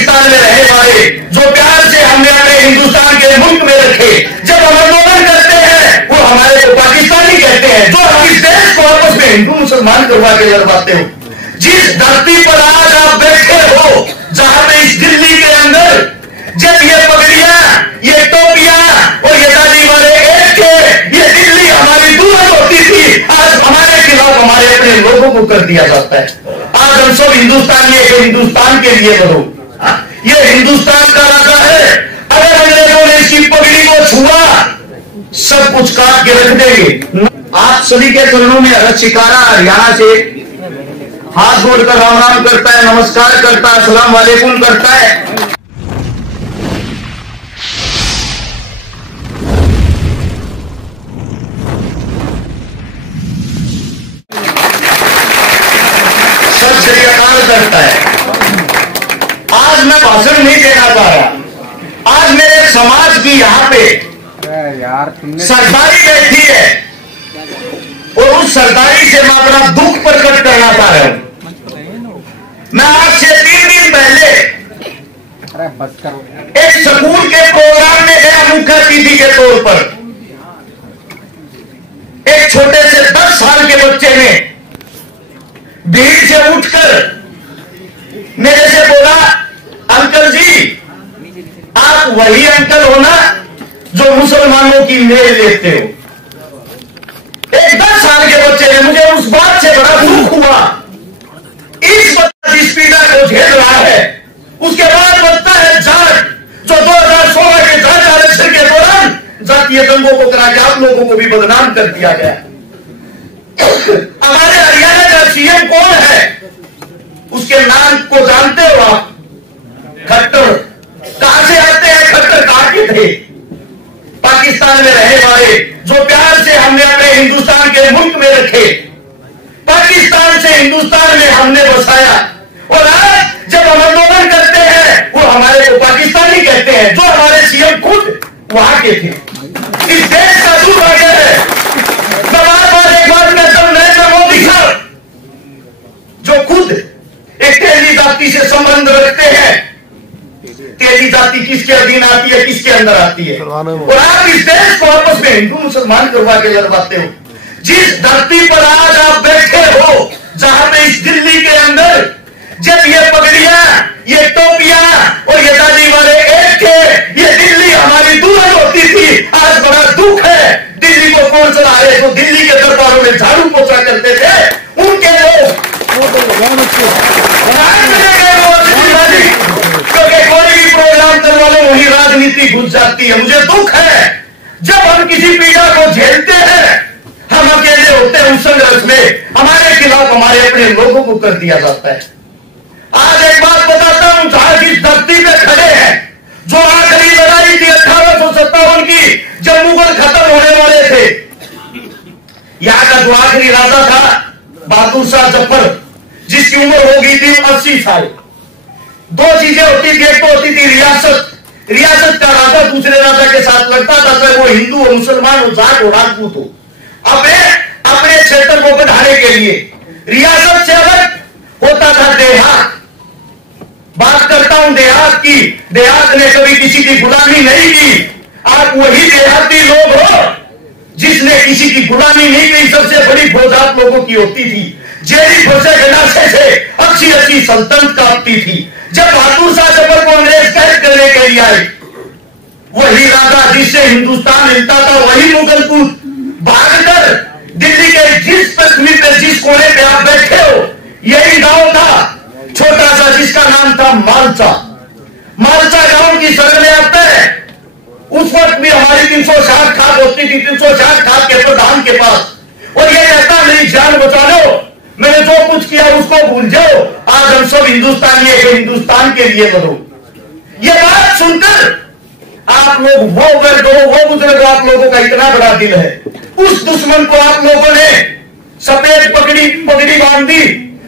पाकिस्तान में रहने वाले जो प्यार से हमने अपने हिंदुस्तान के मुल्क में रखे, जब हम आंदोलन करते हैं वो हमारे को पाकिस्तानी कहते हैं। जो हम इस देश को आपस में हिंदू मुसलमान करवा के लड़वाते हो, जिस धरती पर आज आप बैठे हो, जहां पे इस दिल्ली के अंदर जब ये पगड़ियां, ये टोपियां और ये दाढ़ी वाले एक थे, ये दिल्ली हमारी दूर होती थी, आज हमारे खिलाफ हमारे अपने लोगों को कर दिया जाता है। आज हम सब हिंदुस्तानी है, हिंदुस्तान के लिए लड़ो। ये हिंदुस्तान का राजा है। अगर अंग्रेजों ने इसकी पगड़ी को छुआ, सब कुछ काट के रख देंगे। आप सभी के चरणों में हरत शिकारा हरियाणा से हाथ जोड़कर राम राम करता है, नमस्कार करता है, अस्सलाम वालेकुम करता है। करता है। आज मैं भाषण नहीं देना पा रहा। आज मेरे समाज की यहाँ पे सरदारी बैठी है और उस सरदारी से मैं अपना दुख प्रकट करना चाह रहा हूं। मैं आज से 3 दिन पहले एक स्कूल के प्रोग्राम में गया मुख्य अतिथि के तौर पर। एक छोटे से 10 साल के बच्चे ने भीड़ से उठकर मेरे से बोला, अंकल जी आप वही अंकल हो ना जो मुसलमानों की मेल लेते हो। एक 10 साल के बच्चे ने, मुझे उस बात से बड़ा दुख हुआ। इस बच्चा जिस पीड़ा को झेल रहा है, उसके बाद बचता है जाट, जो 2016 के जाट आरक्षण के दौरान जातीय दंगों को करा के आप लोगों को भी बदनाम कर दिया गया। हमारे हरियाणा का सीएम कौन है? उसके नाम को जानते हो आप? खट्टर। कहां से आते हैं खट्टर? कहां के थे? पाकिस्तान में रहने वाले जो प्यार से हमने अपने हिंदुस्तान के मुल्क में रखे, पाकिस्तान से हिंदुस्तान में हमने बसाया। और आज जब हम आंदोलन करते हैं वो हमारे को पाकिस्तानी कहते हैं, जो हमारे सीएम खुद वहां के थे। इस देश का दुर्भाग्य है। एक बार में सब नरेंद्र मोदी साहब जो खुद एक तेली जाति से संबंध रखते हैं, तेली जाति किसके अधीन आती है, किसके अंदर आती है, और आप इस देश को आपस में हिंदू मुसलमान करवा के लड़वाते हो। जिस धरती पर आज आप बैठे हो, जहां पे इस दिल्ली के अंदर जब ये पगड़ियां, ये टोपियां और ये दाढ़ी वाले एक थे, ये दिल्ली हमारी दूर होती थी, आज बड़ा दुख है। दिल्ली को कौन चला रहे? तो दिल्ली के दरबारों में झाड़ू पोछा करते थे उनके लोग, क्योंकि कोई भी प्रोग्राम करवा लो वही राजनीति घुस जाती है। मुझे दुख है जब हम किसी पीड़ा को झेलते हैं, हम अकेले होते हैं उस संघर्ष में, हमारे खिलाफ हमारे अपने लोगों को कर दिया जाता है। आज एक बात बताता हूं, जहां जिस धरती पे खड़े हैं, जो आखिरी लड़ाई थी 1857 की, जब मुगल खत्म होने वाले थे, यहां का जो आखिरी राजा था बहादुर शाह जफर, जिसकी उम्र हो गई थी 80 साल। 2 चीजें होती थी, एक तो होती थी रियासत। रियासत का राजा दूसरे राजा के साथ लड़ता था, चाहे वो हिंदू हो, मुसलमान हो, जाट हो, राजपूत हो, अपने क्षेत्र को बढ़ाने के लिए। रियासत से अलग होता था देहात। बात करता हूं देहात की। देहात ने कभी किसी की गुलामी नहीं की। आप वही देहाती लोग हो जिसने किसी की गुलामी नहीं की। सबसे बड़ी फौज आप लोगों की होती थी। जेरी फौजे गनासे से 80 सल्तनत कांपती थी। जब बहादुर शाह जफर को अंग्रेज कैद करने के लिए आए, वही राजा जिससे हिंदुस्तान हिलता था, वही मुगल पूत भागकर दिल्ली के जिस पश्चिमी पे, जिस कोने पे आप बैठे हो, यही गांव था छोटा सा, जिसका नाम था मालचा। मालचा गांव की सर में आता है। उस वक्त भी हमारी 360 खाद होती थी, 360 खाद के प्रधान के पास, और ये कहता मेरी जान बचा लो, मैंने जो कुछ किया उसको भूल जाओ, आज हम सब हिंदुस्तानी है, हिंदुस्तान के लिए लड़ो। ये बात सुनकर आप लोग वो वर्ग हो, वो बुजुर्ग, आप लोगों का इतना बड़ा दिल है। उस दुश्मन को आप लोगों ने सफेद पगड़ी बांध दी,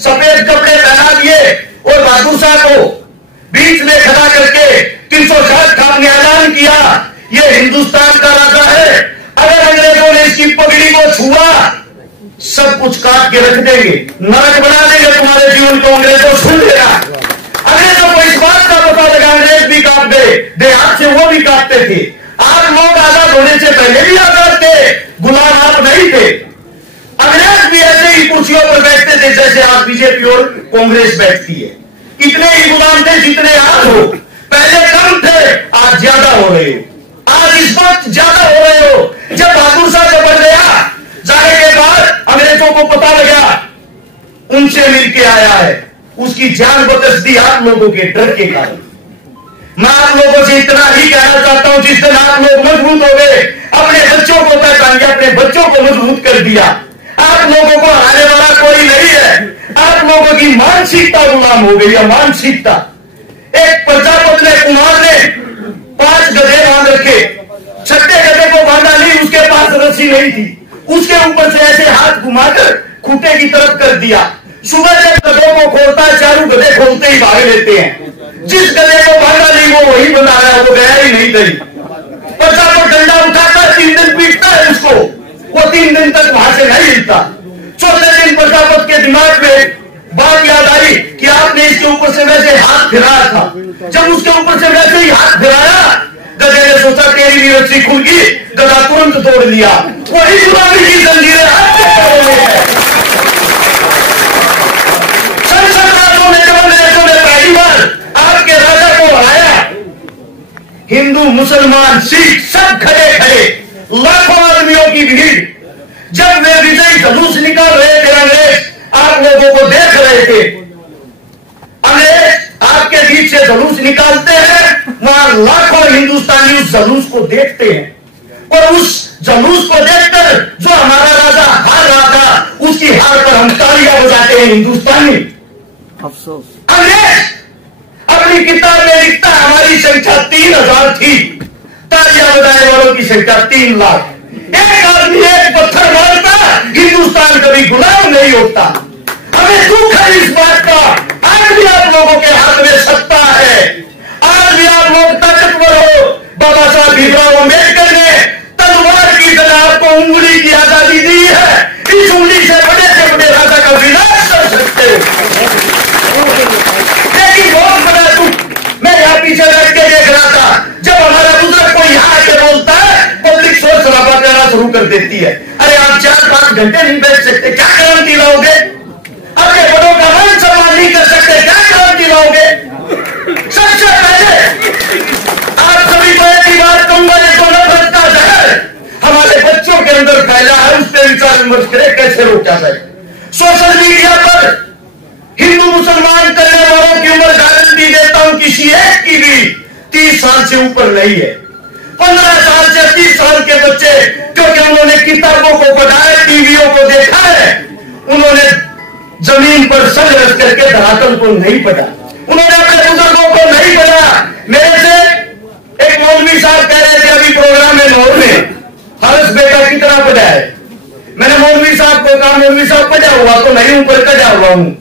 सफेद कपड़े पहना दिए, और बहादुर शाह को बीच में खड़ा करके 360 खाद ने ऐलान किया, ये हिंदुस्तान का राजा है। अगर अंग्रेजों ने इसकी पगड़ी को छुआ, सब कुछ काट के रख देंगे, नरक बना देंगे तुम्हारे जीवन को। अंग्रेजों सुन लेना, अंग्रेजों को इस बात का पता थे जैसे आज बीजेपी और कांग्रेस बैठती है। कितने ही गुलाम थे जितने आज हो, पहले कम थे, आज ज्यादा हो रहे हो। आज इस वक्त ज्यादा हो रहे हो। जब बहादुर शाह जब बन गया, जाने के बाद अंग्रेजों को पता लगा, उनसे मिलके आया है, उसकी जान बकस दी आप लोगों के डर के कारण। मैं आप लोगों से इतना ही कहना चाहता हूं, जिस दिन आप लोग मजबूत हो गए, अपने बच्चों को पहचानिए, अपने बच्चों को मजबूत कर दिया। आप लोगों को हराने वाला कोई नहीं है। आप लोगों की मानसिकता गुलाम हो गई है, मानसिकता। एक प्रजापति ने, कुमार ने 5 गधे बांध रखे, 6ठे गधे को बांधा नहीं, उसके पास रस्सी नहीं थी, उसके ऊपर से ऐसे हाथ घुमाकर खूंटे की तरफ कर दिया। सुबह जब गधों को खोलता है, चारों गधे खोलते ही भाग लेते हैं। जिस गधे को बांधा नहीं वो वही बना रहा है, वो गया ही नहीं कहीं। प्रजापति डंडा उठाता है, 3 दिन पीटता है उसको, वो 3 दिन तक वहां से नहीं हिलता। चौथे दिन प्रजापति के दिमाग में बात याद आई कि आपने इसके ऊपर से वैसे हाथ फिराया था। जब उसके ऊपर से वैसे ही हाथ फिराया, गधे ने सोचा तेरी भी रस्सी खुल गई, गधा तुरंत तोड़ लिया। वही गुलामी की जंजीरें आपके पैरों में है। संसद राजों ने, जब अंग्रेजों ने पहली बार आपके राजा को हराया, हिंदू, मुसलमान, सिख सब खड़े खड़े, लाखों आदमियों की भीड़। जब वे विजयी जुलूस निकाल रहे थे, अंग्रेज आप लोगों को देख रहे थे। अंग्रेज आपके बीच से जुलूस निकालते हैं, वहां लाखों हिंदुस्तानी उस जुलूस को देखते हैं। और उस जुलूस को देखकर जो हमारा राजा हार रहा था, उसकी हार पर हम तालियां बजाते हैं हिंदुस्तानी। अफसोस अंग्रेज अपनी किताब में लिखता है हमारी संख्या 3000 थी, तालियां बजाने वालों की संख्या 3 लाख। एक आदमी एक पत्थर मारता, हिंदुस्तान कभी गुलाम नहीं होता। हमें दुख है इस बात का। आज भी आप लोगों के हाथ में सत्ता है, आज भी आप लोग ताकतवर हो। बाबा साहब भीमराव अम्बेडकर ने तलवार की तरह आपको उंगली की आजादी दी है। इस उंगली से बड़े राजा का विनाश कर सकते हो। लेकिन बहुत बड़ा दुख, मैं यहाँ पीछे बैठ के देख रहा था, जब हमारा बुजुर्ग कोई यहाँ आके बोलता है, पब्लिक शोर शराबा करना शुरू कर देती है। अरे आप 4-5 घंटे नहीं बैठ सकते, क्या गारंटी लाओगे? अपने बड़ों का मान सम्मान नहीं कर सकते, क्या गारंटी लाओगे? सबसे पहले आप सभी को एक ही बात कहूंगा, ये तो नफरत का जहर हमारे बच्चों के अंदर फैला है, उस पर विचार विमर्श करें कैसे रोका जाए। सोशल मीडिया पर हिंदू मुसलमान करने वालों की उम्र गारंटी देता हूं किसी एक की भी 30 साल से ऊपर नहीं है। 15 साल से 30 साल के बच्चे, क्योंकि उन्होंने किताबों को पढ़ा है, टीवियों को देखा है, उन्होंने जमीन पर संघर्ष करके धरातल को नहीं पढ़ा, उन्होंने अपने बुजुर्गों को नहीं पढ़ा। मेरे से एक मौलवी साहब कह रहे थे अभी प्रोग्राम में लाहौर में, हर्ष बेटा कितना पढ़ा है? मैंने मौलवी साहब को कहा, मौलवी साहब पढ़ा हुआ तो नहीं हूं, पर पढ़ा हुआ हूं।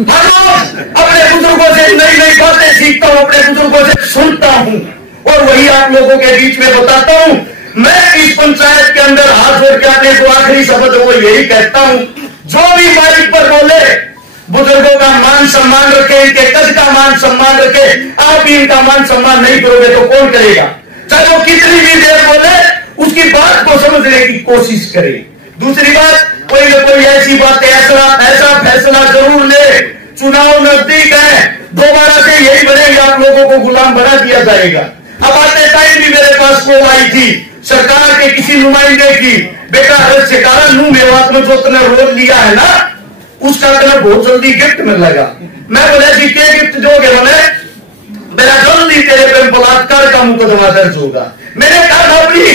हर रोज अपने बुजुर्गों से नई नई बातें सीखता हूं, अपने बुजुर्गों से सुनता हूं और वही आप लोगों के बीच में बताता हूं। मैं इस पंचायत के अंदर हाथ जोड़ के अपने जो आखिरी शब्द वो यही कहता हूं, जो भी माइक पर बोले, बुजुर्गों का मान सम्मान रखे, इनके कद का मान सम्मान रखे। आप भी इनका मान सम्मान नहीं करोगे तो कौन करेगा? चाहे वो कितनी भी देर बोले, उसकी बात को समझने की कोशिश करें। दूसरी बात, कोई न कोई ऐसी बात ऐसा फैसला जरूर ले। चुनाव नजदीक है, दोबारा से यही बनेगा, आप लोगों को गुलाम बना दिया जाएगा। अब आते टाइम भी मेरे पास कॉल आई थी सरकार के किसी नुमाइंदे की, बेटा हर्ष से कारण नू मेवात में जो तुमने रोल लिया है ना, उसका तुम्हें बहुत जल्दी गिफ्ट मिलेगा। मैं बोला जी क्या गिफ्ट दोगे? बोले मेरा जल्दी तेरे पे बलात्कार का मुकदमा दर्ज होगा। मैंने कहा अपनी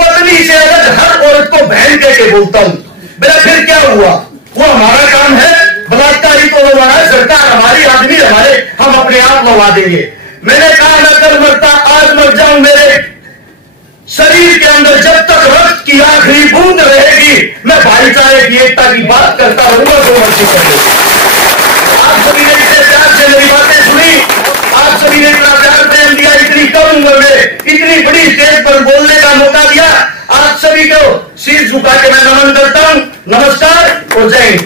पत्नी से अलग हर औरत को बहन कह के बोलता हूं। मेरा फिर क्या हुआ? वो हमारा काम है, बलात्कारी तो लगा है सरकार, हमारी आदमी हमारे, हम अपने आप लगा देंगे। मैंने कहा मैं कल मरता आज मर जाऊं, मेरे शरीर के अंदर जब तक रक्त की आखिरी बूंद रहेगी, मैं भाईचारे की एकता की बात करता रहूंगा। जो मर्जी कर लो। आप सभी ने इतने प्यार से मेरी बातें सुनी, आप सभी ने इतना प्यार प्रेम दिया, इतनी कम उम्र में इतनी बड़ी स्टेज पर बोलने का मौका दिया। आप सभी को शीश झुका के मैं नमन करता हूं। नमस्कार और जय हिंद।